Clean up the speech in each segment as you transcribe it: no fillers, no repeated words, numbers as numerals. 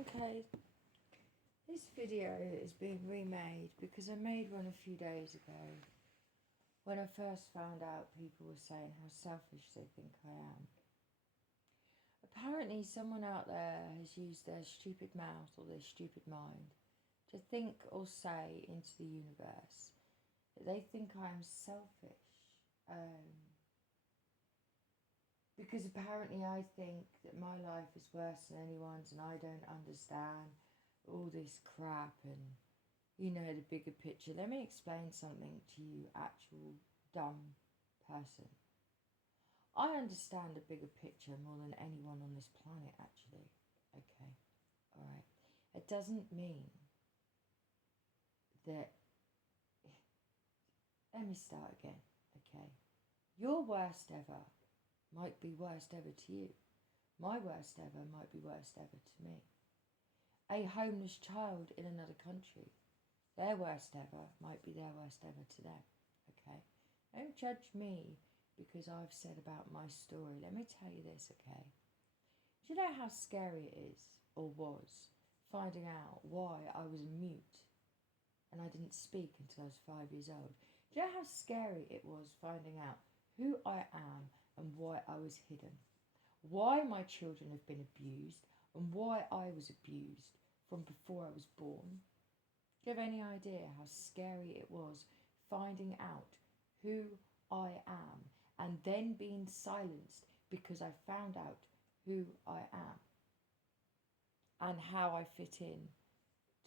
Okay, this video is being remade because I made one a few days ago when I first found out people were saying how selfish they think I am. Apparently someone out there has used their stupid mouth or their stupid mind to think or say into the universe that they think I am selfish. Because apparently I think that my life is worse than anyone's and I don't understand all this crap and, the bigger picture. Let me explain something to you, actual dumb person. I understand the bigger picture more than anyone on this planet, actually. Okay, alright. It doesn't mean that... Let me start again, okay? Your worst ever might be worst ever to you. My worst ever might be worst ever to me. A homeless child in another country, their worst ever might be their worst ever to them, okay? Don't judge me because I've said about my story. Let me tell you this, okay? Do you know how scary it is, or was, finding out why I was mute and I didn't speak until I was 5 years old? Do you know how scary it was finding out who I am and why I was hidden? Why my children have been abused and why I was abused from before I was born? Do you have any idea how scary it was finding out who I am and then being silenced because I found out who I am and how I fit in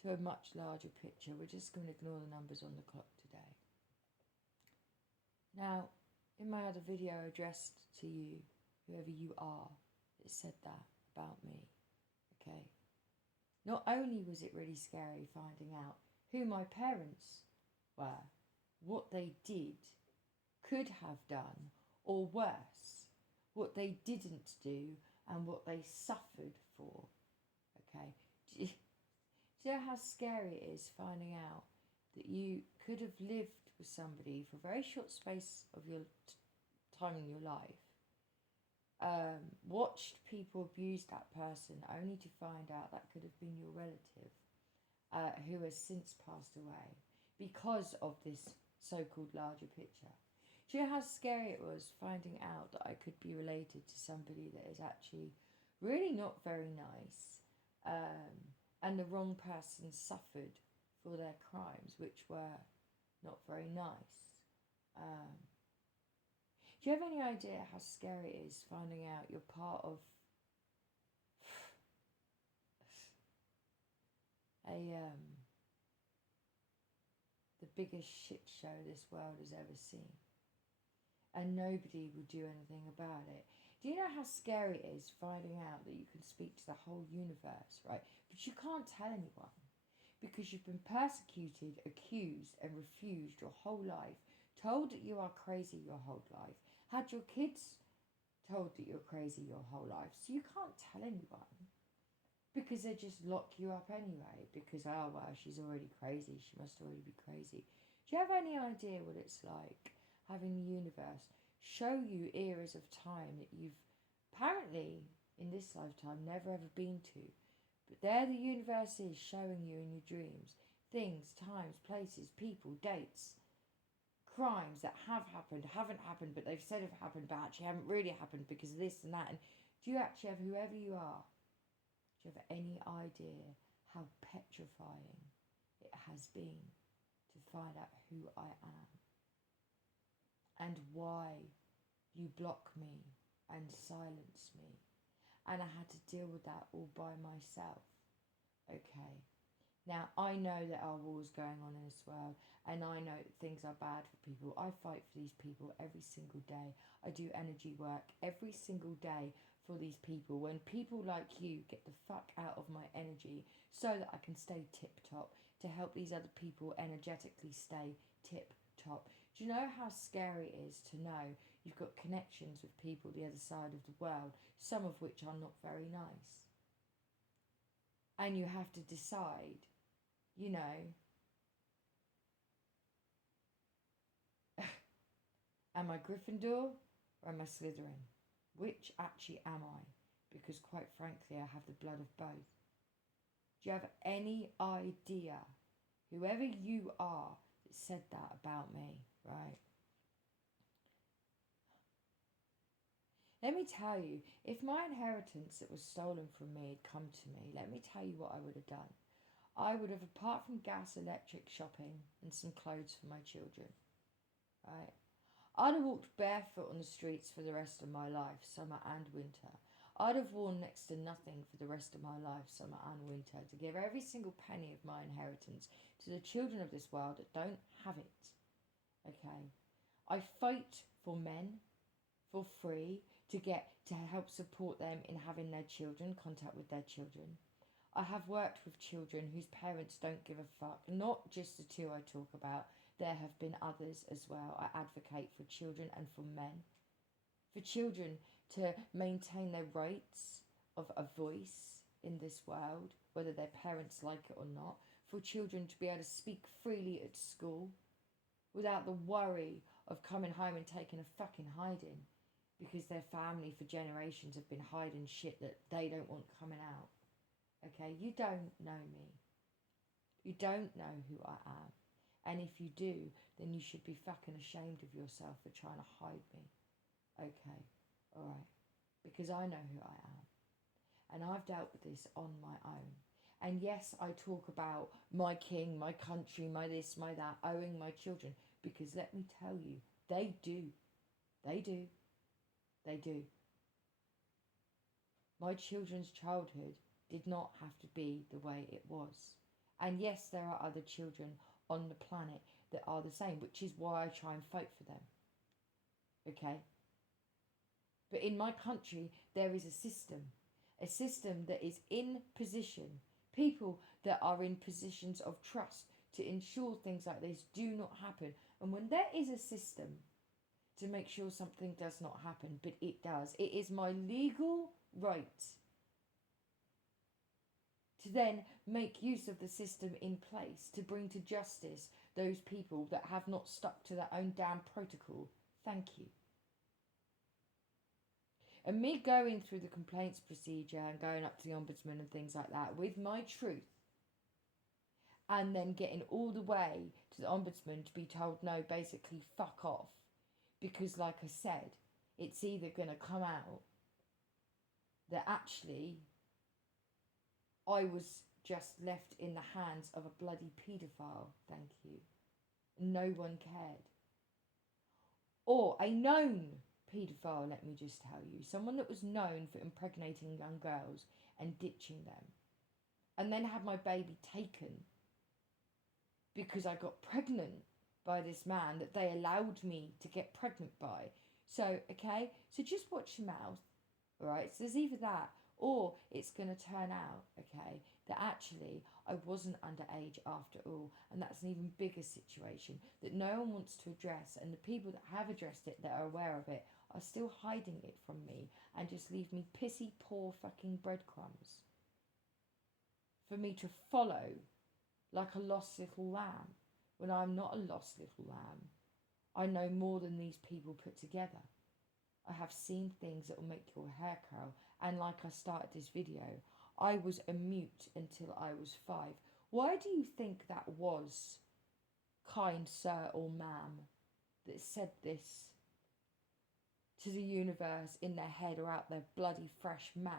to a much larger picture? We're just going to ignore the numbers on the clock today. Now, in my other video addressed to you, whoever you are, that said that about me, okay? Not only was it really scary finding out who my parents were, what they did, could have done, or worse, what they didn't do and what they suffered for, okay? Do you know how scary it is finding out that you could have lived with somebody for a very short space of your time in your life, watched people abuse that person only to find out that could have been your relative who has since passed away because of this so-called larger picture? Do you know how scary it was finding out that I could be related to somebody that is actually really not very nice, and the wrong person suffered for their crimes, which were not very nice? Do you have any idea how scary it is finding out you're part of the biggest shit show this world has ever seen, and nobody will do anything about it? Do you know how scary it is finding out that you can speak to the whole universe, right? But you can't tell anyone because you've been persecuted, accused and refused your whole life, told that you are crazy your whole life, had your kids told that you're crazy your whole life, so you can't tell anyone because they just lock you up anyway because, oh, well, she's already crazy, she must already be crazy. Do you have any idea what it's like having the universe show you eras of time that you've apparently in this lifetime never ever been to? But there the universe is showing you in your dreams things, times, places, people, dates, crimes that have happened, haven't happened, but they've said have happened, but actually haven't really happened because of this and that. And do you actually have, whoever you are, do you have any idea how petrifying it has been to find out who I am and why you block me and silence me? And I had to deal with that all by myself, okay? Now, I know there are wars going on in this world, and I know that things are bad for people. I fight for these people every single day. I do energy work every single day for these people. When people like you get the fuck out of my energy so that I can stay tip-top, to help these other people energetically stay tip-top. Do you know how scary it is to know you've got connections with people the other side of the world, some of which are not very nice? And you have to decide, am I Gryffindor or am I Slytherin? Which actually am I? Because quite frankly, I have the blood of both. Do you have any idea, whoever you are, that said that about me, right? Let me tell you, if my inheritance that was stolen from me had come to me, let me tell you what I would have done. I would have, apart from gas, electric, shopping, and some clothes for my children, right? I'd have walked barefoot on the streets for the rest of my life, summer and winter. I'd have worn next to nothing for the rest of my life, summer and winter, to give every single penny of my inheritance to the children of this world that don't have it. Okay? I fight for men for free to help support them in having their children, contact with their children. I have worked with children whose parents don't give a fuck, not just the two I talk about. There have been others as well. I advocate for children and for men. For children to maintain their rights of a voice in this world, whether their parents like it or not. For children to be able to speak freely at school without the worry of coming home and taking a fucking hiding because their family for generations have been hiding shit that they don't want coming out. Okay, you don't know me. You don't know who I am. And if you do, then you should be fucking ashamed of yourself for trying to hide me. Okay, alright. Because I know who I am. And I've dealt with this on my own. And yes, I talk about my king, my country, my this, my that, owing my children. Because let me tell you, they do. They do. They do. My children's childhood did not have to be the way it was. And yes, there are other children on the planet that are the same, which is why I try and fight for them. Okay? But in my country, there is a system that is in position, people that are in positions of trust to ensure things like this do not happen. And when there is a system to make sure something does not happen, but it does, it is my legal right to then make use of the system in place to bring to justice those people that have not stuck to their own damn protocol. Thank you. And me going through the complaints procedure and going up to the ombudsman and things like that with my truth, and then getting all the way to the ombudsman to be told no, basically fuck off, because like I said, it's either going to come out that actually I was just left in the hands of a bloody paedophile, thank you. No one cared. Or a known paedophile, let me just tell you. Someone that was known for impregnating young girls and ditching them. And then had my baby taken because I got pregnant by this man that they allowed me to get pregnant by. So, okay, so just watch your mouth, alright? So there's either that, or it's going to turn out, okay, that actually I wasn't underage after all. And that's an even bigger situation that no one wants to address. And the people that have addressed it, that are aware of it, are still hiding it from me and just leave me pissy, poor fucking breadcrumbs for me to follow like a lost little lamb when I'm not a lost little lamb. I know more than these people put together. I have seen things that will make your hair curl. And like I started this video, I was a mute until I was 5. Why do you think that was, kind sir or ma'am, that said this to the universe in their head or out their bloody fresh mouth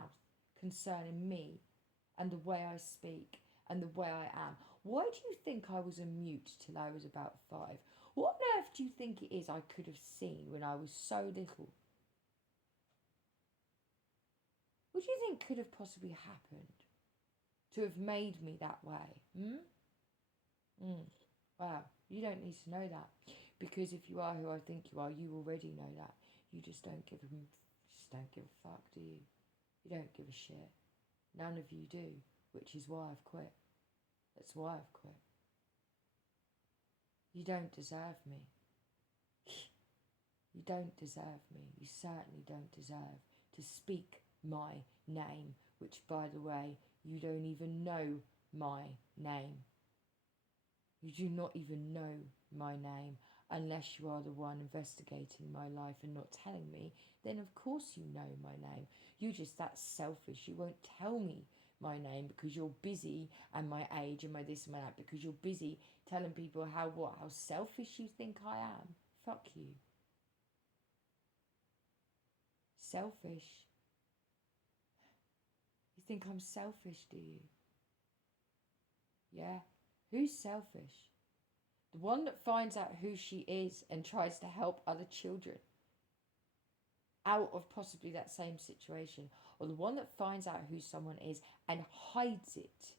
concerning me and the way I speak and the way I am? Why do you think I was a mute till I was about 5? What on earth do you think it is I could have seen when I was so little? What do you think could have possibly happened to have made me that way? Wow, you don't need to know that, because if you are who I think you are, you already know that. You just don't give a fuck, do you? You don't give a shit. None of you do, which is why I've quit. That's why I've quit. You don't deserve me. You don't deserve me. You certainly don't deserve to speak my name, which, by the way, you don't even know my name. You do not even know my name unless you are the one investigating my life and not telling me. Then of course you know my name. You're just that selfish. You won't tell me my name because you're busy, and my age and my this and my that, because you're busy telling people how selfish you think I am. Fuck you. Selfish. You think I'm selfish, do you? Yeah? Who's selfish? The one that finds out who she is and tries to help other children out of possibly that same situation, or the one that finds out who someone is and hides it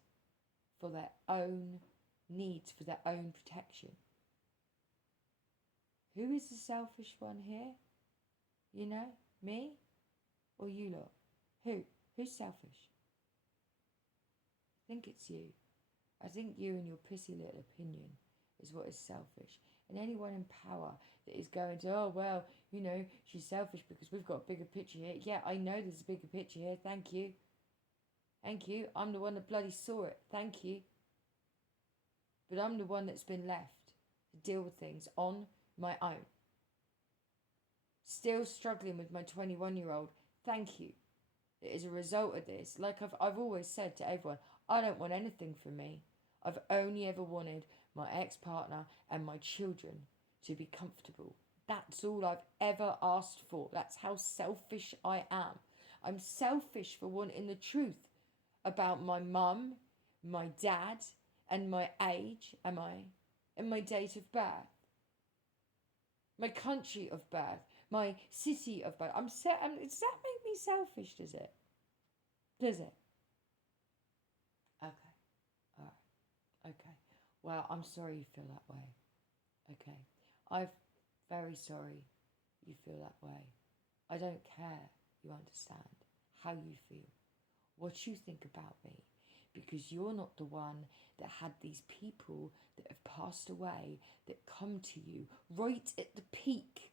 for their own needs, for their own protection. Who is the selfish one here? You know, me or you lot? Who's selfish? I think it's you. I think you and your pissy little opinion is what is selfish. And anyone in power that is going to, oh, well, you know, she's selfish because we've got a bigger picture here. Yeah, I know there's a bigger picture here. Thank you. Thank you. I'm the one that bloody saw it. Thank you. But I'm the one that's been left to deal with things on my own. Still struggling with my 21-year-old. Thank you. As a result of this, like I've always said to everyone, I don't want anything from me. I've only ever wanted my ex-partner and my children to be comfortable. That's all I've ever asked for. That's how selfish I am. I'm selfish for wanting the truth about my mum, my dad, and my age, and my date of birth, my country of birth, my city of birth. Does that make me selfish, does it? Does it? Okay. All right. Okay. Well, I'm sorry you feel that way. Okay. I'm very sorry you feel that way. I don't care, you understand, how you feel, what you think about me, because you're not the one that had these people that have passed away that come to you right at the peak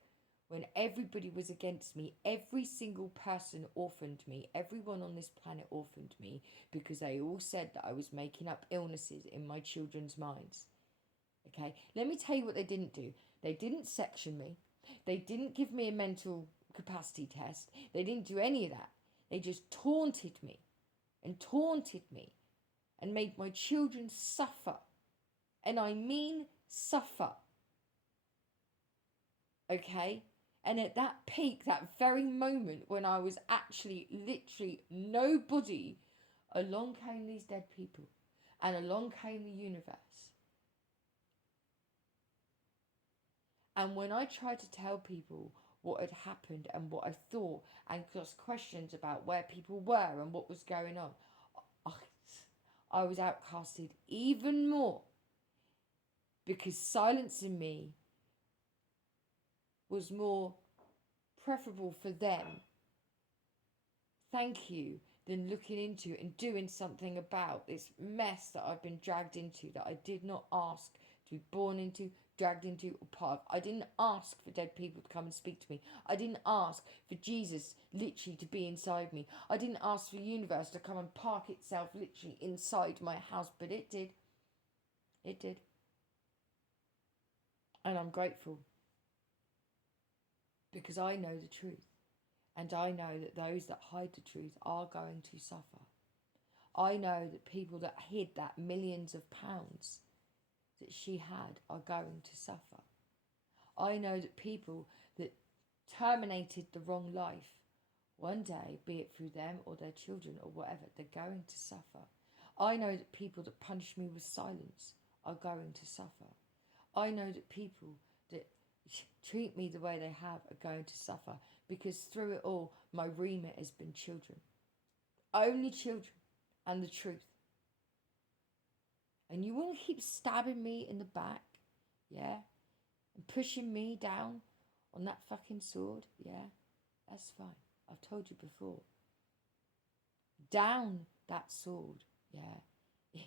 when everybody was against me. Every single person orphaned me. Everyone on this planet orphaned me because they all said that I was making up illnesses in my children's minds. Okay, let me tell you what they didn't do. They didn't section me. They didn't give me a mental capacity test. They didn't do any of that. They just taunted me and made my children suffer. And I mean suffer. Okay? And at that peak, that very moment when I was actually literally nobody, along came these dead people. And along came the universe. And when I tried to tell people what had happened and what I thought, and asked questions about where people were and what was going on, I was outcasted even more, because silencing me was more preferable for them, thank you, than looking into and doing something about this mess that I've been dragged into, that I did not ask to be born into, dragged into, or part of. I didn't ask for dead people to come and speak to me. I didn't ask for Jesus literally to be inside me. I didn't ask for the universe to come and park itself literally inside my house, but it did. It did. And I'm grateful, because I know the truth. And I know that those that hide the truth are going to suffer. I know that people that hid that millions of pounds that she had are going to suffer. I know that people that terminated the wrong life, one day, be it through them or their children or whatever, they're going to suffer. I know that people that punish me with silence are going to suffer. I know that people that treat me the way they have are going to suffer, because through it all, my remit has been children. Only children and the truth. And you want to keep stabbing me in the back, yeah? And pushing me down on that fucking sword, yeah? That's fine. I've told you before. Down that sword, yeah,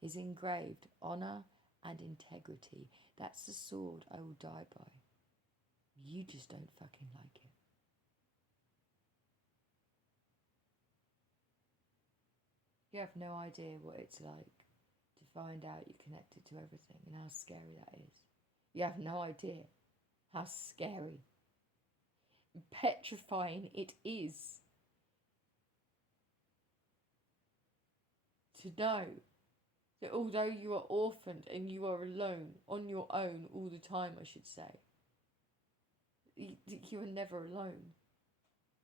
is engraved honour and integrity. That's the sword I will die by. You just don't fucking like it. You have no idea what it's like to find out you're connected to everything and how scary that is. You have no idea how scary, petrifying it is. to know that although you are orphaned and you are alone, on your own all the time, I should say, you are never alone.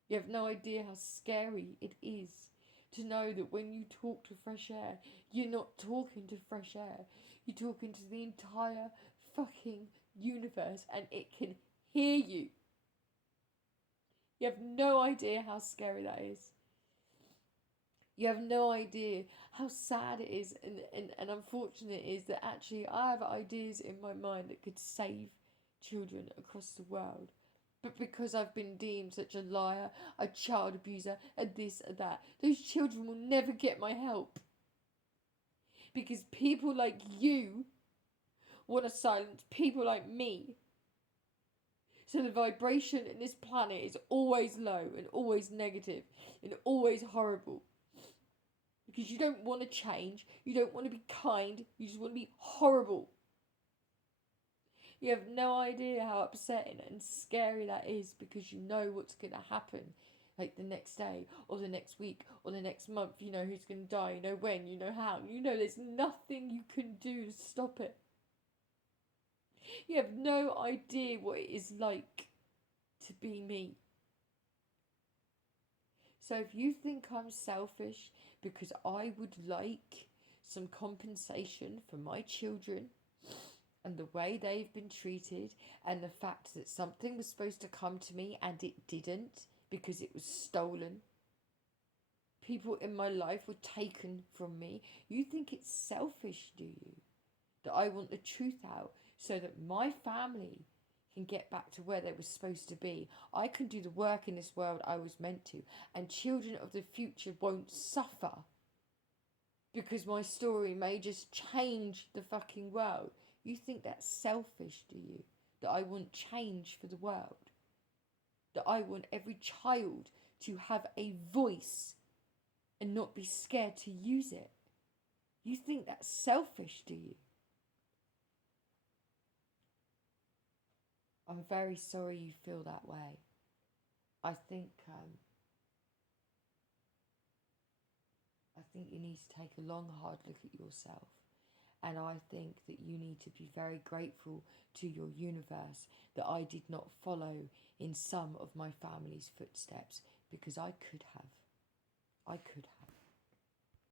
You have no idea how scary it is to know that when you talk to fresh air, you're not talking to fresh air. You're talking to the entire fucking universe and it can hear you. You have no idea how scary that is. You have no idea how sad it is and unfortunate it is that actually I have ideas in my mind that could save children across the world. But because I've been deemed such a liar, a child abuser, and this and that, those children will never get my help. Because people like you want to silence people like me. So the vibration in this planet is always low and always negative and always horrible. Because you don't want to change, you don't want to be kind, you just want to be horrible. You have no idea how upsetting and scary that is because you know what's going to happen. Like the next day or the next week or the next month, you know who's going to die, you know when, you know how. You know there's nothing you can do to stop it. You have no idea what it is like to be me. So if you think I'm selfish because I would like some compensation for my children and the way they've been treated and the fact that something was supposed to come to me and it didn't because it was stolen. People in my life were taken from me. You think it's selfish, do you? That I want the truth out so that my family can get back to where they were supposed to be. I can do the work in this world I was meant to. And children of the future won't suffer because my story may just change the fucking world. You think that's selfish, do you? That I want change for the world? That I want every child to have a voice and not be scared to use it? You think that's selfish, do you? I'm very sorry you feel that way. I think you need to take a long, hard look at yourself. And I think that you need to be very grateful to your universe that I did not follow in some of my family's footsteps because I could have.